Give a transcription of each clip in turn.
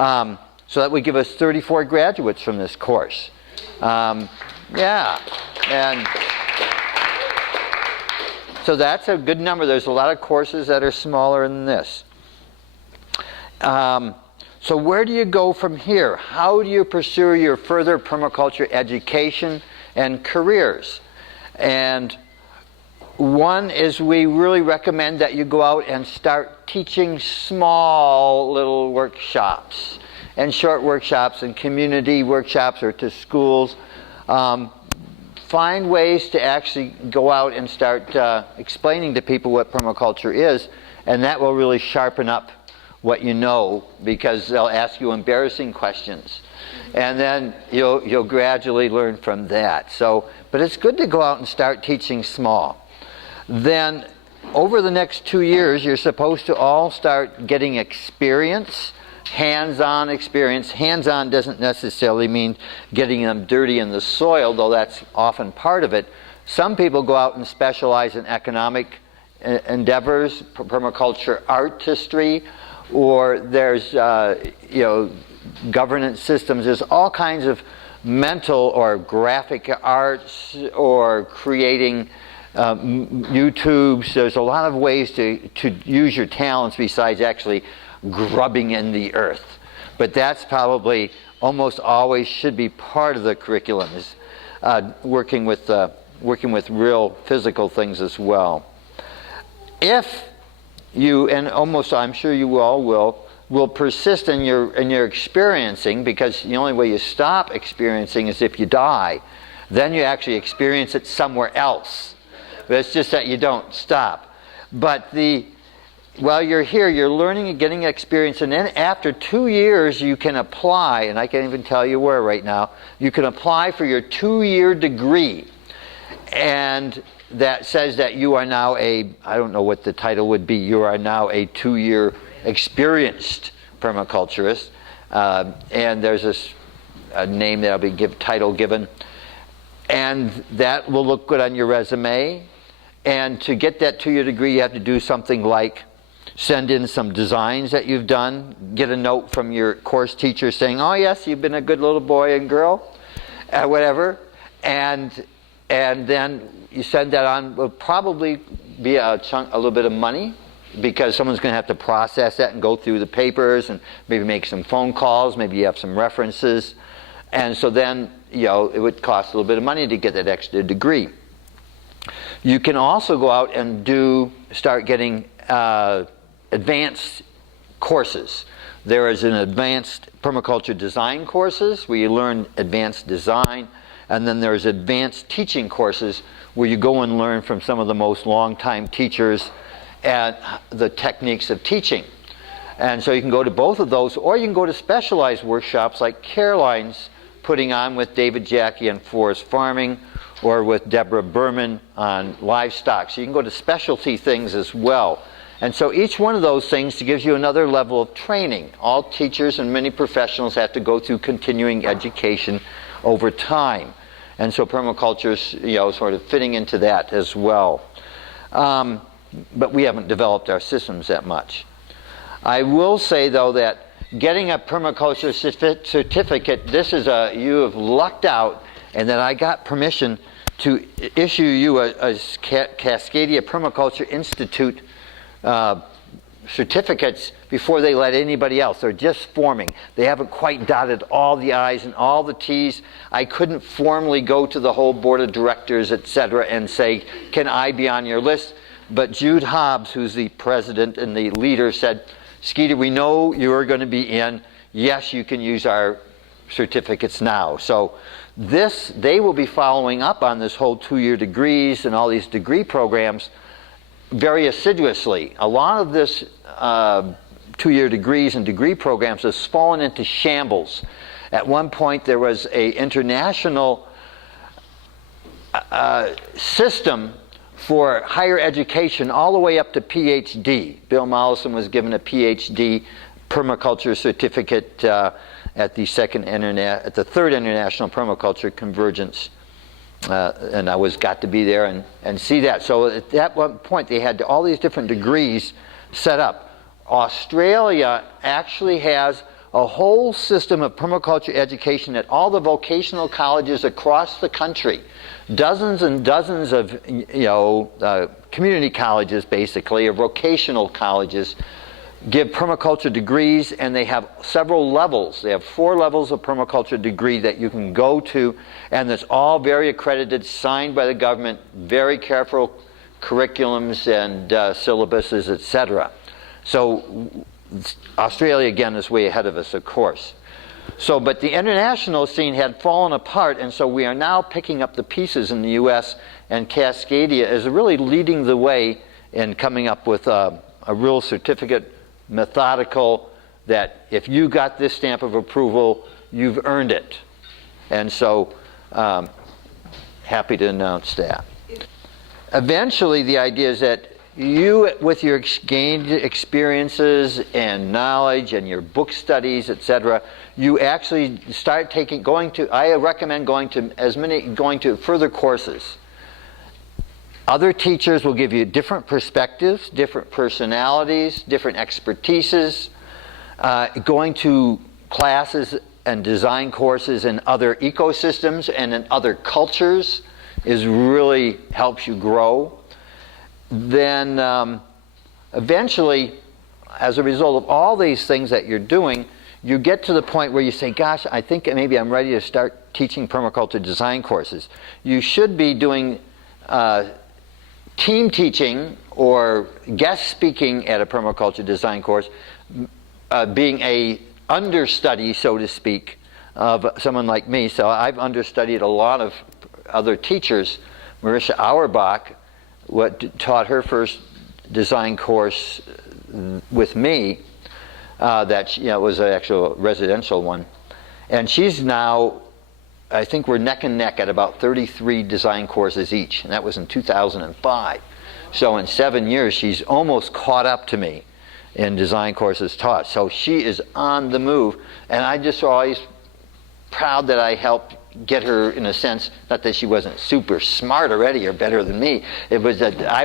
So that would give us 34 graduates from this course. Yeah, and so that's a good number. There's a lot of courses that are smaller than this. So where do you go from here? How do you pursue your further permaculture education and careers? And one is we really recommend that you go out and start teaching small little workshops and short workshops and community workshops or to schools. Find ways to actually go out and start explaining to people what permaculture is, and that will really sharpen up what you know, because they'll ask you embarrassing questions, and then you'll gradually learn from that. So, but it's good to go out and start teaching small. Then over the next 2 years, you're supposed to all start getting experience, hands-on experience. Hands-on doesn't necessarily mean getting them dirty in the soil, though that's often part of it. Some people go out and specialize in economic endeavors, permaculture artistry, or there's governance systems. There's all kinds of mental or graphic arts or creating YouTubes. There's a lot of ways to use your talents besides actually grubbing in the earth. But that's probably almost always should be part of the curriculum, is working with real physical things as well. If you, and almost I'm sure you all will persist in your experiencing, because the only way you stop experiencing is if you die. Then you actually experience it somewhere else. But it's just that you don't stop. But while you're here, you're learning and getting experience, and then after 2 years you can apply, and I can't even tell you where right now, you can apply for your 2-year degree. And that says that you are now I don't know what the title would be, you are now a 2-year experienced permaculturist. And there's a name that'll be title given. And that will look good on your resume. And to get that 2-year degree, you have to do something like send in some designs that you've done, get a note from your course teacher saying, oh yes, you've been a good little boy and girl, whatever. And then you send that on. Will probably be a little bit of money, because someone's going to have to process that and go through the papers and maybe make some phone calls. Maybe you have some references. And so then, it would cost a little bit of money to get that extra degree. You can also go out and start getting advanced courses. There is an advanced permaculture design courses where you learn advanced design, and then there's advanced teaching courses where you go and learn from some of the most long-time teachers at the techniques of teaching. And so you can go to both of those, or you can go to specialized workshops like Caroline's putting on with David Jackie on forest farming, or with Deborah Berman on livestock. So you can go to specialty things as well. And so each one of those things gives you another level of training. All teachers and many professionals have to go through continuing education over time. And so permaculture is, sort of fitting into that as well. But we haven't developed our systems that much. I will say, though, that getting a permaculture certificate, you have lucked out, and that I got permission to issue you a Cascadia Permaculture Institute certificates before they let anybody else. They're just forming. They haven't quite dotted all the I's and all the T's. I couldn't formally go to the whole board of directors, etc., and say, can I be on your list? But Jude Hobbs, who's the president and the leader, said, Skeeter, we know you're going to be in. Yes, you can use our certificates now. So they will be following up on this whole 2-year degrees and all these degree programs very assiduously. A lot of this 2-year degrees and degree programs has fallen into shambles. At one point there was an international system for higher education all the way up to PhD. Bill Mollison was given a PhD permaculture certificate at the third International Permaculture Convergence, and I got to be there and see that. So at that one point they had all these different degrees set up. Australia actually has a whole system of permaculture education at all the vocational colleges across the country. Dozens and dozens of community colleges, basically, or vocational colleges, give permaculture degrees, and they have several levels. They have 4 levels of permaculture degree that you can go to, and it's all very accredited, signed by the government, very careful curriculums and syllabuses, etc. So Australia, again, is way ahead of us, of course. So, but the international scene had fallen apart, and so we are now picking up the pieces in the U.S., and Cascadia is really leading the way in coming up with a real certificate, methodical, that if you got this stamp of approval, you've earned it. And so, happy to announce that. Eventually, the idea is that you, with your gained experiences and knowledge and your book studies, etc., you actually start I recommend going to further courses. Other teachers will give you different perspectives, different personalities, different expertises. Going to classes and design courses in other ecosystems and in other cultures really helps you grow. Then eventually, as a result of all these things that you're doing, you get to the point where you say, gosh, I think maybe I'm ready to start teaching permaculture design courses. You should be doing team teaching or guest speaking at a permaculture design course, being a understudy, so to speak, of someone like me. So I've understudied a lot of other teachers. Marisha Auerbach taught her first design course with me, that was an actual residential one. And she's now, I think we're neck and neck at about 33 design courses each, and that was in 2005. So in 7 years, she's almost caught up to me in design courses taught. So she is on the move, and I just always proud that I helped get her, in a sense, not that she wasn't super smart already or better than me, it was that I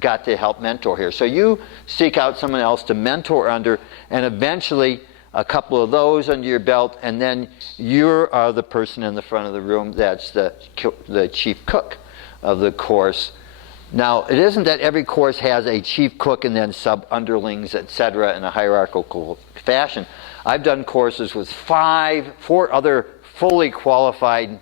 got to help mentor her. So you seek out someone else to mentor under, and eventually a couple of those under your belt, and then you are the person in the front of the room that's the chief cook of the course. Now, it isn't that every course has a chief cook and then sub-underlings, etc., in a hierarchical fashion. I've done courses with 4 other fully qualified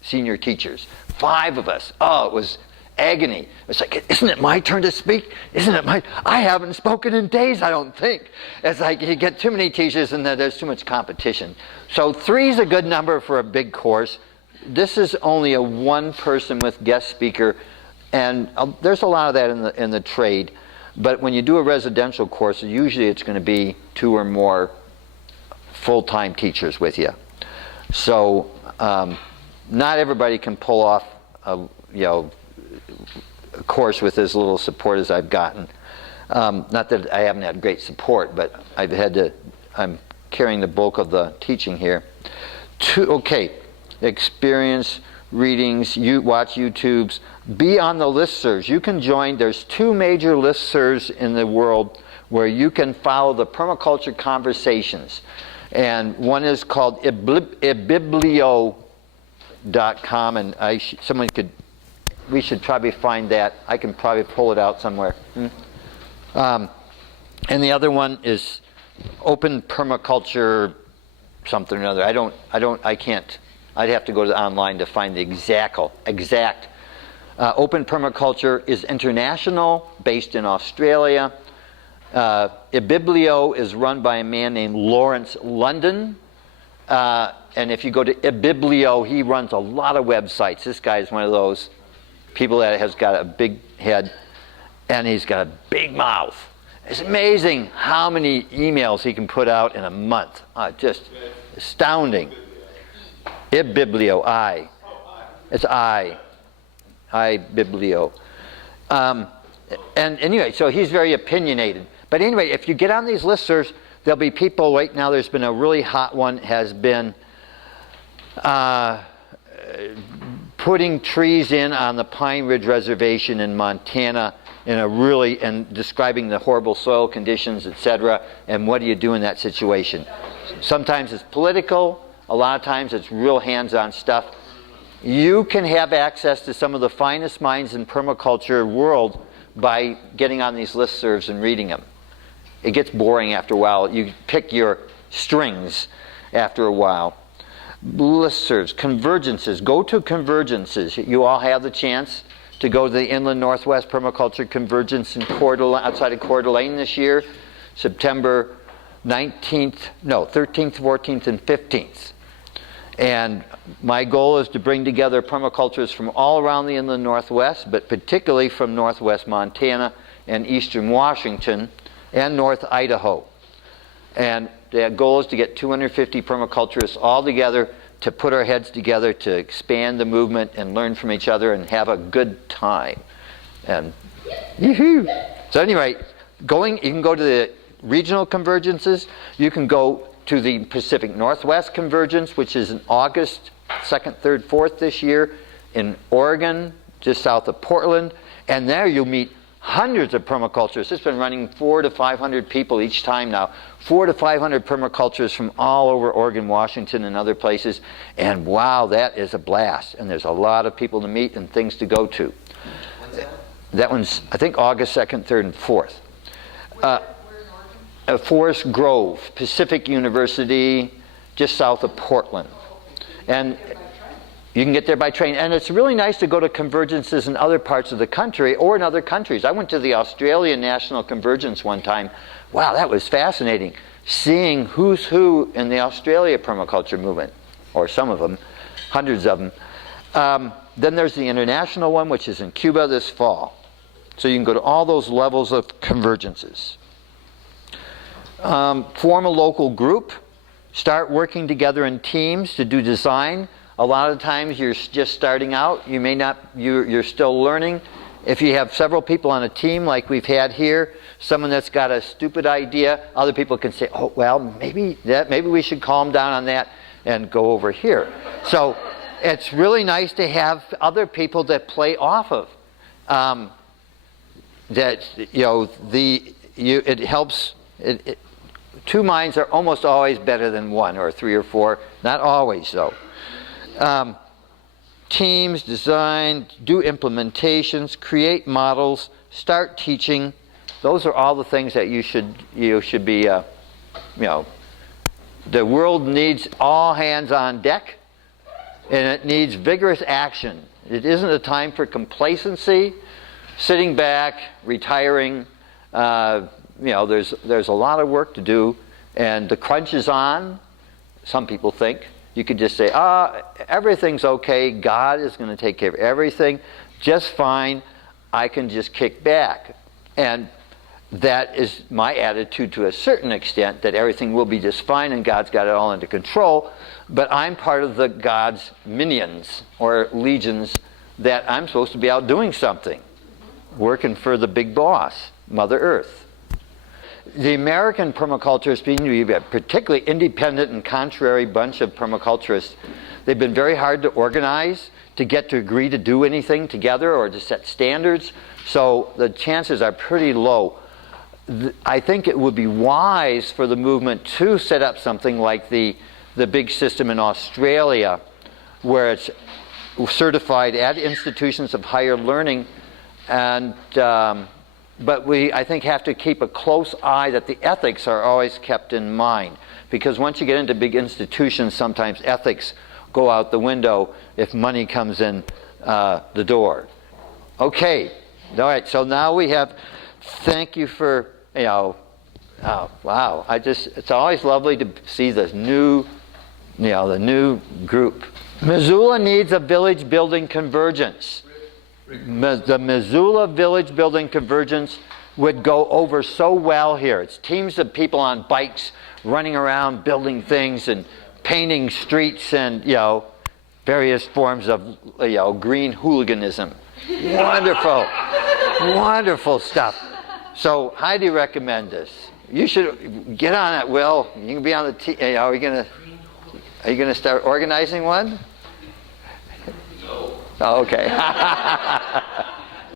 senior teachers. 5 of us. Oh, it was agony. It's like, isn't it my turn to speak? Isn't it my... I haven't spoken in days, I don't think. It's like you get too many teachers and then there's too much competition. So 3 is a good number for a big course. This is only a 1 person with guest speaker, and there's a lot of that in the trade. But when you do a residential course, usually it's going to be 2 or more full-time teachers with you. So not everybody can pull off a course with as little support as I've gotten. Not that I haven't had great support, but I'm carrying the bulk of the teaching here. Experience readings, watch YouTubes, be on the listservs. You can join, there's 2 major listservs in the world where you can follow the permaculture conversations. And one is called ibiblio.com, and we should probably find that. I can probably pull it out somewhere. And the other one is Open Permaculture something or other. I can't. I'd have to go to online to find the exact. Open Permaculture is international, based in Australia. Ibiblio is run by a man named Lawrence London. And if you go to Ibiblio, he runs a lot of websites. This guy is one of those people that has got a big head and he's got a big mouth. It's amazing how many emails he can put out in a month. Just astounding. Ibiblio, I. It's I. Ibiblio. And anyway, so he's very opinionated. But anyway, if you get on these listservs, there'll be people right now. There's been a really hot one, has been putting trees in on the Pine Ridge Reservation in Montana and describing the horrible soil conditions, etc. And what do you do in that situation? Sometimes it's political. A lot of times it's real hands-on stuff. You can have access to some of the finest minds in permaculture world by getting on these listservs and reading them. It gets boring after a while. You pick your strings after a while. Listservs, convergences. Go to convergences. You all have the chance to go to the Inland Northwest Permaculture Convergence in outside of Coeur d'Alene this year, September 13th, 14th, and 15th. And my goal is to bring together permaculturists from all around the Inland Northwest, but particularly from Northwest Montana and Eastern Washington and North Idaho. And the goal is to get 250 permaculturists all together to put our heads together to expand the movement and learn from each other and have a good time. And yoo-hoo! So anyway, you can go to the regional convergences. You can go to the Pacific Northwest Convergence, which is in August 2nd, 3rd, 4th this year in Oregon, just south of Portland. And there you'll meet hundreds of permaculturists. It's been running 400 to 500 people each time now. 400 to 500 permaculturists from all over Oregon, Washington, and other places. And wow, that is a blast. And there's a lot of people to meet and things to go to. When's that? That one's, I think, August 2nd, 3rd, and 4th. Where in Oregon? Forest Grove, Pacific University, just south of Portland. And you can get there by train. And it's really nice to go to convergences in other parts of the country or in other countries. I went to the Australian National Convergence one time. Wow, that was fascinating. Seeing who's who in the Australia permaculture movement, or some of them, hundreds of them. Then there's the international one, which is in Cuba this fall. So you can go to all those levels of convergences. Form a local group. Start working together in teams to do design. A lot of times you're just starting out. You may not, you're still learning. If you have several people on a team like we've had here, someone that's got a stupid idea, other people can say, oh, well, maybe we should calm down on that and go over here. So it's really nice to have other people that play off of. It helps. Two minds are almost always better than one or three or four. Not always, though. Teams, design, do implementations, create models, start teaching. Those are all the things that you should be, the world needs all hands on deck, and it needs vigorous action. It isn't a time for complacency, sitting back, retiring. There's a lot of work to do, and the crunch is on, some people think. You could just say, everything's okay. God is going to take care of everything just fine. I can just kick back. And that is my attitude to a certain extent, that everything will be just fine and God's got it all under control. But I'm part of the God's minions or legions that I'm supposed to be out doing something, working for the big boss, Mother Earth. The American permaculturists, being a particularly independent and contrary bunch of permaculturists, they've been very hard to organize, to get to agree to do anything together or to set standards. So the chances are pretty low. I think it would be wise for the movement to set up something like the big system in Australia, where it's certified at institutions of higher learning, and but we, I think, have to keep a close eye that the ethics are always kept in mind. Because once you get into big institutions, sometimes ethics go out the window if money comes in the door. Okay, all right, so now we have, thank you for, wow, it's always lovely to see the new group. Missoula needs a village building convergence. The Missoula Village Building Convergence would go over so well here. It's teams of people on bikes running around building things and painting streets and, various forms of, green hooliganism. Wonderful, wonderful stuff. So highly recommend this. You should get on it, Will. You can be on the team. Are you gonna start organizing one? Oh, okay.